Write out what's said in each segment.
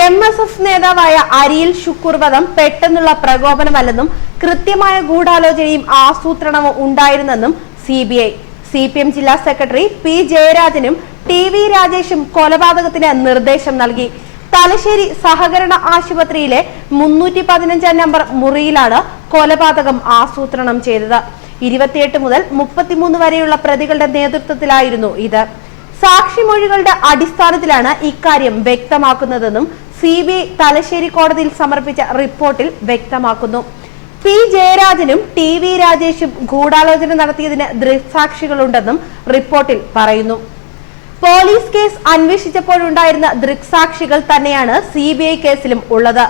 MSF നേതാവായ അരിയിൽ ഷുക്കൂർ വധം പെട്ടെന്നുള്ള പ്രകോപനമല്ലെന്നും കൃത്യമായ ഗൂഢാലോചനയും ആസൂത്രണവും ഉണ്ടായിരുന്നെന്നും CBI. CPM ജില്ലാ സെക്രട്ടറി P. ജയരാജനും TV രാജേഷും കൊലപാതകത്തിന് നിർദ്ദേശം നൽകി. തലശ്ശേരി സഹകരണ ആശുപത്രിയിലെ 315 നമ്പർ മുറിയിലാണ് കൊലപാതകം ആസൂത്രണം ചെയ്തത്. 28 മുതൽ 33 വരെയുള്ള പ്രതികളുടെ നേതൃത്വത്തിലായിരുന്നു ഇത്. സാക്ഷിമൊഴികളുടെ അടിസ്ഥാനത്തിലാണ് ഇക്കാര്യം വ്യക്തമാക്കുന്നതെന്നും CBI തലശ്ശേരി കോടതിയിൽ സമർപ്പിച്ച റിപ്പോർട്ടിൽ വ്യക്തമാക്കുന്നു. P. ജയരാജനും TV രാജേഷും ഗൂഢാലോചന നടത്തിയതിന് ദൃക്സാക്ഷികളുണ്ടെന്നും റിപ്പോർട്ടിൽ പറയുന്നു. പോലീസ് കേസ് അന്വേഷിച്ചപ്പോഴുണ്ടായിരുന്ന ദൃക്സാക്ഷികൾ തന്നെയാണ് CBI കേസിലും ഉള്ളത്.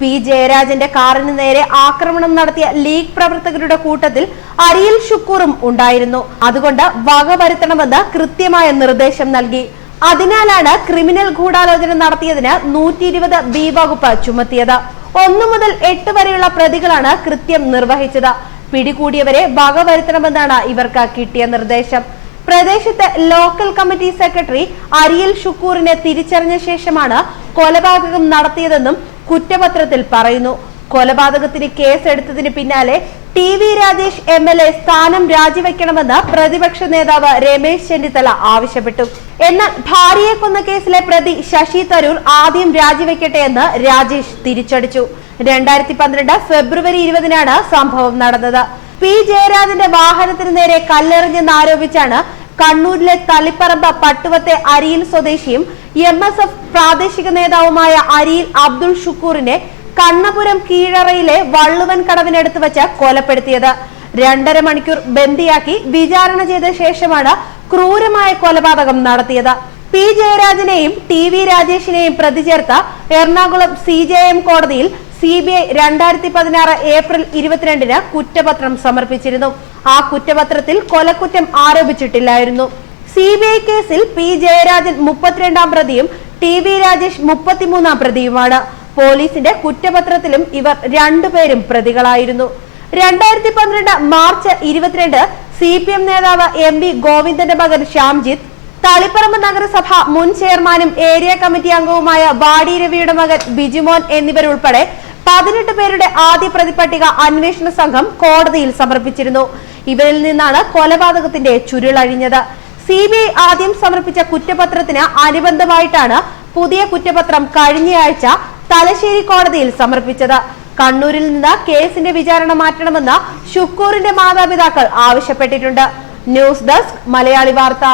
P. ജയരാജന്റെ കാറിന് നേരെ ആക്രമണം നടത്തിയ ലീഗ് പ്രവർത്തകരുടെ കൂട്ടത്തിൽ അരിയിൽ ഷുക്കൂറും ഉണ്ടായിരുന്നു. അതുകൊണ്ട് വകവരുത്തണമെന്ന് കൃത്യമായ നിർദ്ദേശം നൽകി. അതിനാലാണ് ക്രിമിനൽ ഗൂഢാലോചന നടത്തിയതിന് 120B വകുപ്പ് ചുമത്തിയത്. 1 മുതൽ 8 വരെയുള്ള പ്രതികളാണ് കൃത്യം നിർവഹിച്ചത്. പിടികൂടിയവരെ വകവരുത്തണമെന്നാണ് ഇവർക്ക് കിട്ടിയ നിർദ്ദേശം. പ്രദേശത്തെ ലോക്കൽ കമ്മിറ്റി സെക്രട്ടറി അരിയിൽ ഷുക്കൂറിനെ തിരിച്ചറിഞ്ഞ ശേഷമാണ് കൊലപാതകം നടത്തിയതെന്നും കുറ്റപത്രത്തിൽ പറയുന്നു. കൊലപാതകത്തിന് കേസെടുത്തതിന് പിന്നാലെ TV രാജേഷ് MLA സ്ഥാനം രാജിവെക്കണമെന്ന് പ്രതിപക്ഷ നേതാവ് രമേശ് ചെന്നിത്തല ആവശ്യപ്പെട്ടു. എന്നാൽ ഭാര്യയെ കൊന്ന കേസിലെ പ്രതി ശശി തരൂർ ആദ്യം രാജിവെക്കട്ടെ എന്ന് രാജേഷ് തിരിച്ചടിച്ചു. 2012 ഫെബ്രുവരി 20-നാണ് സംഭവം നടന്നത്. P. ജയരാജന്റെ വാഹനത്തിന് നേരെ കല്ലെറിഞ്ഞെന്നാരോപിച്ചാണ് കണ്ണൂരിലെ തളിപ്പറമ്പ് പട്ടുവത്തെ അരിയിൽ സ്വദേശിയും MSF പ്രാദേശിക നേതാവുമായ അരിയിൽ അബ്ദുൾ ഷുക്കൂറിനെ കണ്ണപുരം കീഴറയിലെ വള്ളുവൻ കടവിനടുത്ത് വെച്ച് കൊലപ്പെടുത്തിയത്. 2.5 മണിക്കൂർ ബന്ദിയാക്കി വിചാരണ ചെയ്ത ശേഷമാണ് ക്രൂരമായ കൊലപാതകം നടത്തിയത്. P. ജയരാജനെയും TV രാജേഷിനെയും പ്രതി ചേർത്ത എറണാകുളം CJM കോടതിയിൽ CBI 2016 ഏപ്രിൽ 22-ന് കുറ്റപത്രം സമർപ്പിച്ചിരുന്നു. ആ കുറ്റപത്രത്തിൽ കൊലക്കുറ്റം ആരോപിച്ചിട്ടില്ലായിരുന്നു. CBI കേസിൽ P. ജയരാജൻ 32-ാം പ്രതിയും TV രാജേഷ് 33-ാം പ്രതിയുമാണ്. പോലീസിന്റെ കുറ്റപത്രത്തിലും ഇവർ രണ്ടുപേരും പ്രതികളായിരുന്നു. 2012 മാർച്ച് 22 CPM നേതാവ് MV ഗോവിന്ദന്റെ മകൻ ശ്യാംജിത്ത്, തളിപ്പറമ്പ് നഗരസഭ മുൻ ചെയർമാനും ഏരിയ കമ്മിറ്റി അംഗവുമായ വാടി രവിയുടെ മകൻ ബിജുമോൻ എന്നിവരുൾപ്പെടെ 18 പേരുടെ ആദ്യ പ്രതിപട്ടിക അന്വേഷണ സംഘം കോടതിയിൽ സമർപ്പിച്ചിരുന്നു. ഇവരിൽ നിന്നാണ് കൊലപാതകത്തിന്റെ ചുരുളഴിഞ്ഞത്. CBI ആദ്യം സമർപ്പിച്ച കുറ്റപത്രത്തിന് അനുബന്ധമായിട്ടാണ് പുതിയ കുറ്റപത്രം കഴിഞ്ഞയാഴ്ച തലശ്ശേരി കോടതിയിൽ സമർപ്പിച്ചത്. കണ്ണൂരിൽ നിന്ന് കേസിന്റെ വിചാരണ മാറ്റണമെന്ന് ഷുക്കൂറിന്റെ മാതാപിതാക്കൾ ആവശ്യപ്പെട്ടിട്ടുണ്ട്. ന്യൂസ് ഡെസ്ക് മലയാളി വാർത്ത.